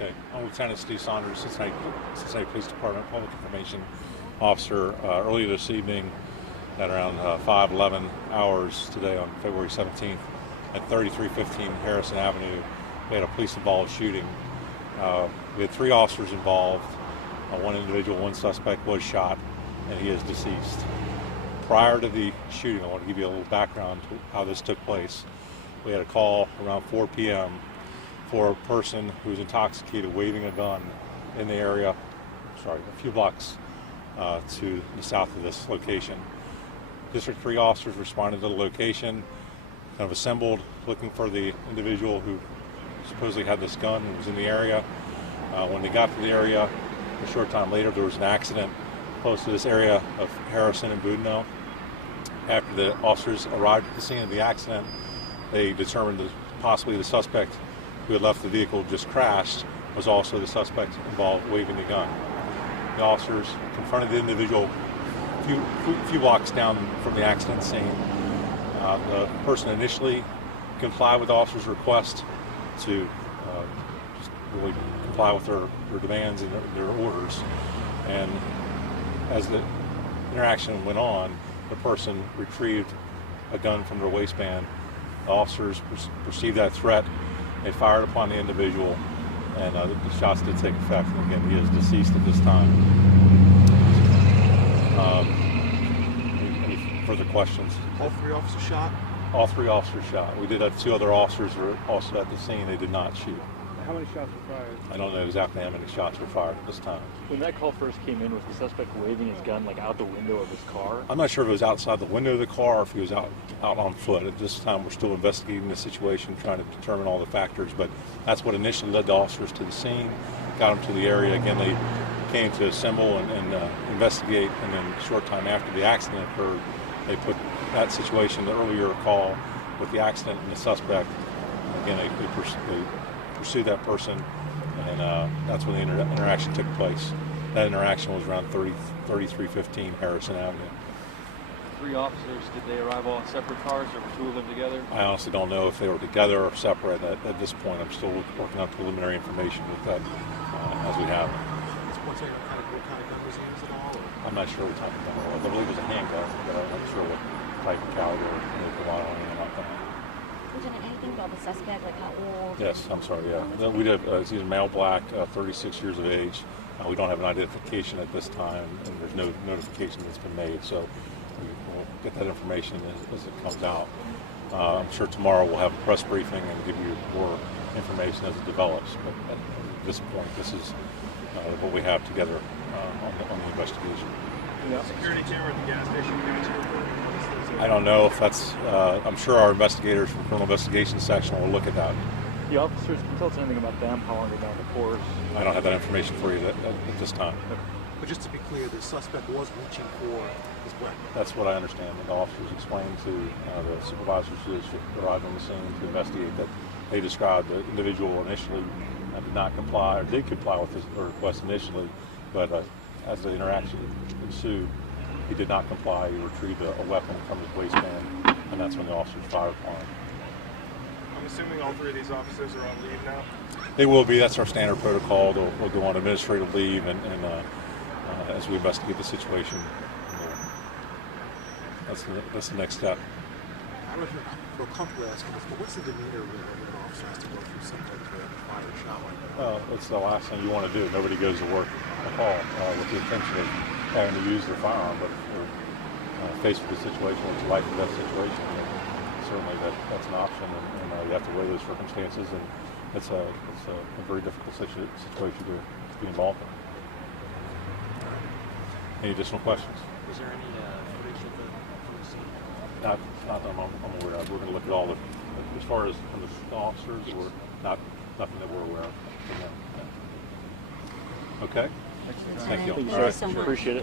Okay. I'm Lieutenant Steve Saunders, Cincinnati Police Department Public Information Officer. Earlier this evening, at around 5:11 hours today on February 17th, at 3315 Harrison Avenue, we had a police-involved shooting. We had 3 officers involved. One individual, one suspect was shot, and he is deceased. Prior to the shooting, I want to give you a little background to how this took place. We had a call around 4 p.m. for a person who was intoxicated waving a gun in the area, a few blocks to the south of this location. District 3 officers responded to the location, kind of assembled, looking for the individual who supposedly had this gun and was in the area. When they got to the area, a short time later, there was an accident close to this area of Harrison and Boudinot. After the officers arrived at the scene of the accident, they determined that possibly the suspect who had left the vehicle just crashed was also the suspect involved waving the gun. The officers confronted the individual a few blocks down from the accident scene. The person initially complied with the officer's request to just really comply with their demands and their orders. And as the interaction went on, the person retrieved a gun from their waistband. The officers perceived that threat. They fired upon the individual, and the shots did take effect. And again, he is deceased at this time. Any further questions? All 3 officers shot? All 3 officers shot. We did have 2 other officers who were also at the scene. They did not shoot. How many shots were fired? I don't know exactly how many shots were fired at this time. When that call first came in, was the suspect waving his gun out the window of his car? I'm not sure if it was outside the window of the car or if he was out on foot. At this time, we're still investigating the situation, trying to determine all the factors, but that's what initially led the officers to the scene, got them to the area. Again, they came to assemble and investigate, and then a short time after the accident occurred, they put that situation, the earlier call with the accident and the suspect, again, they pursued that person, and that's when the interaction took place. That interaction was around 3315 Harrison Avenue. 3 officers, did they arrive all in separate cars, or were 2 of them together? I honestly don't know if they were together or separate. At this point, I'm still working on preliminary information with that as we have it. At this point, what kind of gun was used at all? Or? I'm not sure what type of gun it was. I believe it was a handgun, but I'm not sure what type of caliber or anything like that. Lieutenant, anything about the suspect, like how old? Yes, I'm sorry, yeah. We did, he's a male black, 36 years of age. We don't have an identification at this time, and there's no notification that's been made, so we'll get that information as it comes out. I'm sure tomorrow we'll have a press briefing and give you more information as it develops, but at this point, this is what we have together on the investigation. Yeah. Security camera at the gas station. I don't know if that's, I'm sure our investigators from Criminal Investigation Section will look at that. The officers, can you tell us anything about them, how long they've been on the force? I don't have that information for you at this time. Okay. But just to be clear, the suspect was reaching for his weapon. That's what I understand. The officers explained to the supervisors who arrived on the scene to investigate that they described the individual initially did not comply, or did comply with his request initially, but as the interaction ensued, he did not comply. He retrieved a weapon from his waistband, and that's when the officers fired upon him. I'm assuming all 3 of these officers are on leave now? They will be. That's our standard protocol. They'll go on administrative leave, and as we investigate the situation, that's the next step. I don't feel comfortable asking this, but what's the demeanor when an officer has to go through something to fire a shot like that? Well, it's the last thing you want to do. Nobody goes to work at all with the intention of having to use their firearm, but if we're faced with a situation, it's a life or death situation, certainly that's an option, and you have to weigh those circumstances, and it's a very difficult situation to be involved in. Any additional questions? Was there any footage of the scene? Not that I'm aware of. We're going to look at all the, as far as from the officers, we're nothing that we're aware of. Okay? Lieutenant, Thank you. thank you All right. so much. Appreciate it.